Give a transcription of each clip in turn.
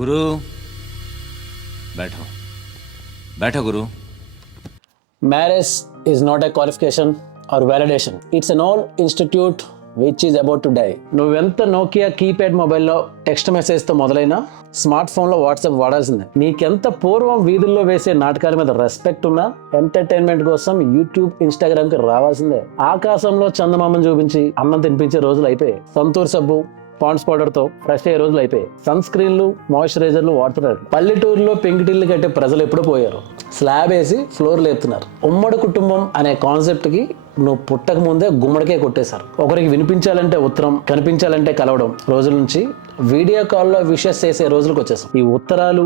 गुरु बैठो बैठो गुरु. Marriage is not a qualification or validation. It's an old institute which is about to die. నువ్వెంత Nokia keypad మొబైల్లో text మెసేజ్తో మొదలైనా smart ఫోన్లో WhatsApp వాడాల్సిందే. నీకెంత పూర్వం వీధుల్లో వేసే నాటకాల మీద రెస్పెక్ట్ ఉన్నా ఎంటర్టైన్మెంట్ కోసం యూట్యూబ్ ఇన్స్టాగ్రామ్కి రావాల్సిందే. ఆకాశంలో చందమామని చూపించి అన్నం తినిపించే రోజులు అయిపోయాయి. సంతూర్ సబ్బు పాండ్స్ పౌడర్ తో ఫ్రెష్ అయ్యే రోజులు అయిపోయాయి. సన్ స్క్రీన్లు మాయిశ్చరైజర్లు వాడుతున్నారు. పల్లెటూరులో పెంకిటిల్లు కట్టే ప్రజలు ఎప్పుడూ పోయారు. స్లాబ్ వేసి ఫ్లోర్లు ఎత్తున్నారు. ఉమ్మడి కుటుంబం అనే కాన్సెప్ట్ కి నువ్వు పుట్టక ముందే గుమ్మడికే కొట్టేశారు. ఒకరికి వినిపించాలంటే ఉత్తరం, కనిపించాలంటే కలవడం రోజుల నుంచి వీడియో కాల్లో విషెస్ చేసే రోజులకు వచ్చేసాం. ఈ ఉత్తరాలు,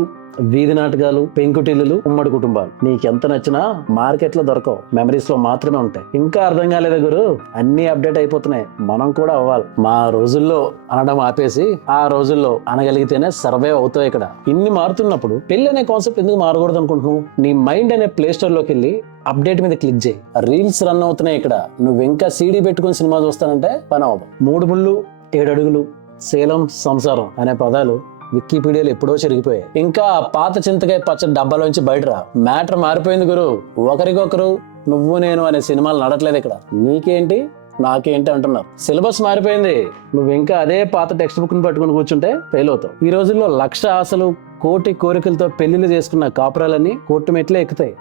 వీధి నాటకాలు, పెంకుటిల్లులు, ఉమ్మడి కుటుంబాలు నీకెంత నచ్చినా మార్కెట్ లో దొరకవు, మెమరీస్ లో మాత్రమే ఉంటాయి. ఇంకా అర్థం కాలేదా గురు? అన్ని అప్డేట్ అయిపోతున్నాయి, మనం కూడా అవ్వాలి. మా రోజుల్లో అనడం ఆపేసి ఆ రోజుల్లో అనగలిగితేనే సర్వైవ్ అవుతావు. ఇక్కడ ఇన్ని మారుతున్నప్పుడు పెళ్లి అనే కాన్సెప్ట్ ఎందుకు మారకూడదు అనుకుంటున్నావు? నీ మైండ్ అనే ప్లే స్టోర్ లోకి వెళ్ళి అప్డేట్ మీద క్లిక్ చేయి. రీల్స్ రన్ అవుతున్నాయి ఇక్కడ. నువ్వు ఇంకా సీడీ పెట్టుకుని సినిమా చూస్తానంటే పని అవ్వదు. 3 ముళ్ళు 7 అడుగులు, శీలం, సంసారం అనే పదాలు వికీపీడియాలో ఎప్పుడో చెరిగిపోయాయి. ఇంకా పాత చింతకాయ పచ్చడి డబ్బాలోంచి బయటరా. మ్యాటర్ మారిపోయింది గురు. ఒకరికొకరు నువ్వు నేను అనే సినిమాలు నడట్లేదు ఇక్కడ. నీకేంటి నాకేంటి అంటున్నారు. సిలబస్ మారిపోయింది. నువ్వు ఇంకా అదే పాత టెక్స్ట్ బుక్ ని పట్టుకుని కూర్చుంటే ఫెయిల్ అవుతావు. ఈ రోజుల్లో 1,00,000 ఆశలు, కోటి కోరికలతో పెళ్లిళ్ళు చేసుకున్న కాపురాలన్నీ కోర్టు మెట్లే ఎక్కుతాయి.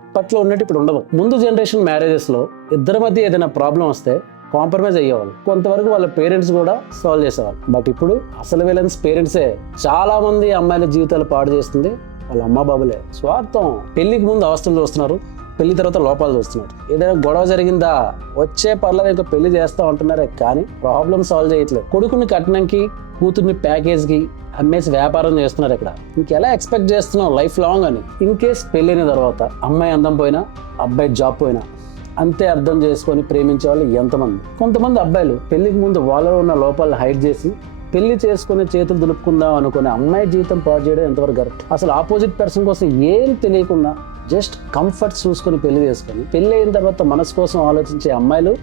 అప్పట్లో ఉన్నట్టు ఇప్పుడు ఉండదు. ముందు జనరేషన్ మ్యారేజెస్ లో ఇద్దరి మధ్య ఏదైనా ప్రాబ్లం వస్తే కాంప్రమైజ్ అయ్యేవాళ్ళు. కొంతవరకు వాళ్ళ పేరెంట్స్ కూడా సాల్వ్ చేసేవాళ్ళు. బట్ ఇప్పుడు అసలు విలన్స్ పేరెంట్సే. చాలా మంది అమ్మాయిల జీవితాలు పాడు చేస్తుంది వాళ్ళ అమ్మా బాబులే. స్వార్థం. పెళ్లికి ముందు అవస్థలు చూస్తున్నారు, పెళ్లి తర్వాత లోపాలు చూస్తున్నారు. ఏదైనా గొడవ జరిగిందా వచ్చే పర్లేదు ఇంకా పెళ్లి చేస్తా ఉంటున్నారే కానీ ప్రాబ్లమ్ సాల్వ్ చేయట్లేదు. కొడుకుని కట్నంకి, కూతుర్ని ప్యాకేజ్కి అమ్మేసి వ్యాపారం చేస్తున్నారు ఇక్కడ. ఇంకెలా ఎక్స్పెక్ట్ చేస్తున్నావు లైఫ్ లాంగ్ అని? ఇన్ కేస్ పెళ్ళైన తర్వాత అమ్మాయి అందం పోయినా, అబ్బాయి జాబ్ పోయినా అంతే అర్థం చేసుకొని ప్రేమించే వాళ్ళు ఎంతమంది. కొంతమంది అబ్బాయిలు పెళ్లికి ముందు వాళ్ళలో ఉన్న లోపాలను హైడ్ చేసి పెళ్లి చేసుకుని చేతులు దులుపుకుందాం అనుకునే అమ్మాయి జీవితం పాడు చేయడం ఎంతవరకు కరెక్ట్? అసలు ఆపోజిట్ పర్సన్ కోసం ఏం తెలియకుండా జస్ట్ కంఫర్ట్ చూసుకొని పెళ్లి చేసుకొని పెళ్లి అయిన తర్వాత మనసు కోసం ఆలోచించే అమ్మాయిలు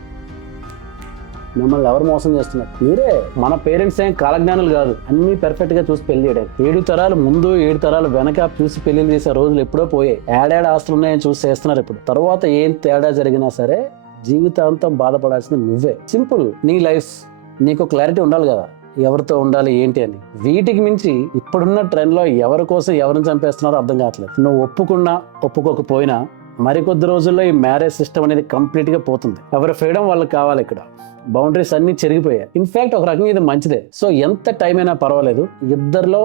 మిమ్మల్ని ఎవరు మోసం చేస్తున్నారు? మీరే. మన పేరెంట్స్ ఏం కాలజ్ఞానులు కాదు, అన్ని పర్ఫెక్ట్ గా చూసి పెళ్లి చేయడానికి. 7 తరాలు ముందు 7 తరాలు వెనక చూసి పెళ్లిళ్ళు చేసే రోజులు ఎప్పుడో పోయాయి. ఏడాది ఆస్తులు ఉన్నాయని చూసి చేస్తున్నారు ఇప్పుడు. తర్వాత ఏం తేడా జరిగినా సరే జీవితాంతం బాధపడాల్సింది నువ్వే. సింపుల్. నీ లైఫ్ నీకు క్లారిటీ ఉండాలి కదా, ఎవరితో ఉండాలి ఏంటి అని. వీటికి మించి ఇప్పుడున్న ట్రెండ్ లో ఎవరి కోసం ఎవరిని చంపేస్తున్నారో అర్థం కావట్లేదు. నువ్వు ఒప్పుకున్నా ఒప్పుకోకపోయినా మరికొద్ది రోజుల్లో ఈ మ్యారేజ్ సిస్టమ్ అనేది కంప్లీట్ గా పోతుంది. ఎవరి ఫ్రీడమ్ వాళ్ళకి కావాలి. ఇక్కడ బౌండరీస్ అన్ని చెరిగిపోయాయి. ఇన్ఫాక్ట్ ఒక రకంగా ఇది మంచిదే. సో ఎంత టైం అయినా పర్వాలేదు, ఇద్దరిలో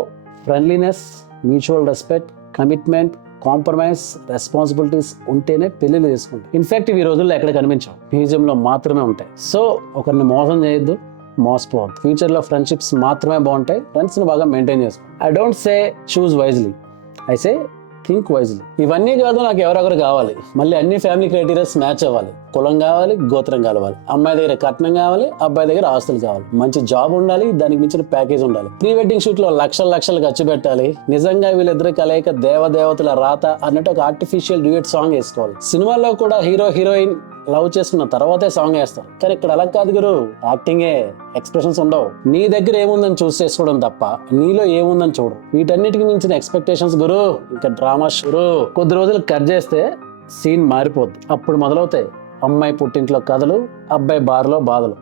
friendliness, mutual respect, commitment, compromise, responsibilities ఉంటేనే పెళ్లిళ్ళు చేసుకుంటాం. ఇన్ఫాక్ట్ ఇవి ఈ రోజుల్లో ఎక్కడ కనిపించవు, మ్యూజియంలో మాత్రమే ఉంటాయి. సో ఒకరిని మోసం చేయొద్దు, మోసపోవద్దు. ఫ్యూచర్ లో ఫ్రెండ్షిప్స్ మాత్రమే బాగుంటాయి. ఫ్రెండ్స్ ని బాగా మెయింటైన్ చేసుకో. I don't say choose wisely, I say think wisely. ఇవన్నీ కాదు, నాకు ఎవరెవరు కావాలి, మళ్ళీ అన్ని ఫ్యామిలీ క్రైటీరియాస్ మ్యాచ్ అవ్వాలి. కులం కావాలి, గోత్రం కావాలి, అమ్మాయి దగ్గర కట్నం కావాలి, అబ్బాయి దగ్గర ఆస్తులు కావాలి, మంచి జాబ్ ఉండాలి, దానికి మించిన ప్యాకేజ్ ఉండాలి, ప్రీ వెడ్డింగ్ షూట్ లో లక్షలు ఖర్చు పెట్టాలి. నిజంగా వీళ్ళిద్దరు కలయిక దేవదేవతల రాత అన్నట్టు ఒక ఆర్టిఫిషియల్ డ్యూయట్ సాంగ్ వేసుకోవాలి. సినిమాల్లో కూడా హీరో హీరోయిన్ లవ్ చేసుకున్న తర్వాతే సాంగ్ వేస్తారు. కానీ ఇక్కడ అలా కాదు గురు. యాక్టింగే, ఎక్స్ప్రెషన్స్ ఉండవు. నీ దగ్గర ఏముందని చూస్ చేసుకోవడం తప్ప నీలో ఏముందని చూడు. వీటన్నిటికి మించిన ఎక్స్పెక్టేషన్స్ గురు. ఇంకా డ్రామా షురు. కొద్ది రోజులు కట్ చేస్తే సీన్ మారిపోద్ది. అప్పుడు మొదలవుతాయి అమ్మాయి పుట్టింట్లో కథలు, అబ్బాయి బార్లో బాధలు.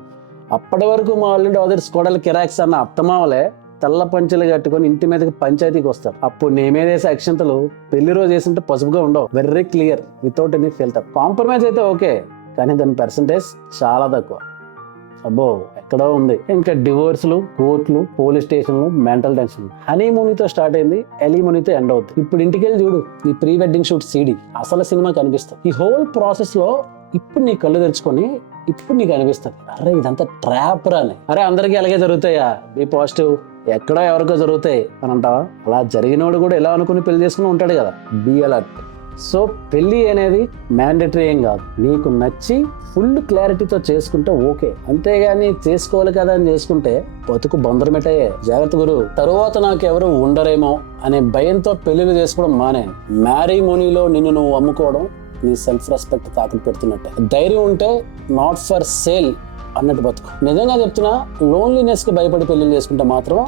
అప్పటి వరకు మా ఆల్రెడీ అదర్స్ కోడలు కిరాక్స్ అన్న అత్తమావలే తెల్ల పంచెలు కట్టుకొని ఇంటి మీదకి పంచాయతీకి వస్తారు. అప్పుడు నేమేదేసే అక్షంతలు పెళ్లి రోజు వేసింటే పసుపుగా ఉండవు. Very clear, without any filter. Compromise అయితే ఓకే, కానీ దాని పర్సంటేజ్ చాలా తక్కువ. అబ్బో ఎక్కడో ఉంది. ఇంకా డివోర్స్లు, కోర్టులు, పోలీస్ స్టేషన్లు, మెంటల్ టెన్షన్. హనీమూన్తో స్టార్ట్ అయింది, ఎలీమూన్తో ఎండ్ అవుతుంది. ఇప్పుడు ఇంటికి వెళ్ళి చూడు, ఈ ప్రీ వెడ్డింగ్ షూట్ సీడీ అసలు సినిమా కనిపిస్తుంది. ఈ హోల్ ప్రాసెస్ లో ఇప్పుడు నీ కళ్ళు తెరుచుకొని ఇప్పుడు నీకు అనిపిస్తుంది, అరే ఇదంతా ట్రాప్ రా అని. అరే అందరికీ అలాగే జరుగుతాయా, బీ పాజిటివ్. ఎక్కడో ఎవరికో జరుగుతాయి అని అంటావా? అలా జరిగినోడు కూడా ఎలా అనుకుని పెళ్లి చేసుకుని ఉంటాడు కదా. Be alert. సో పెళ్లి అనేది మ్యాండేటరీ ఏం కాదు. నీకు నచ్చి ఫుల్ క్లారిటీతో చేసుకుంటే ఓకే, అంతేగాని చేసుకోవాలి కదా అని చేసుకుంటే బతుకు బొందరమెట్టయే. జాగ్రత్త గురు. తరువాత నాకు ఎవరు ఉండరేమో అనే భయంతో పెళ్లిళ్ళు చేసుకోవడం మానే. మ్యారీమోనీలో నిన్ను నువ్వు అమ్ముకోవడం నీ సెల్ఫ్ రెస్పెక్ట్ తాకట్టు పెడుతున్నట్టే. ధైర్యం ఉంటే నాట్ ఫర్ సేల్ అన్నట్టు బతుకు. నిజంగా చెప్తున్నా, లోన్లీనెస్ కి భయపడి పెళ్లి చేసుకుంటే మాత్రం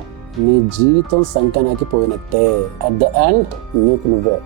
నీ జీవితం సంకనాకి పోయినట్టే. అట్ ద ఎండ్ నీకు నువ్వే.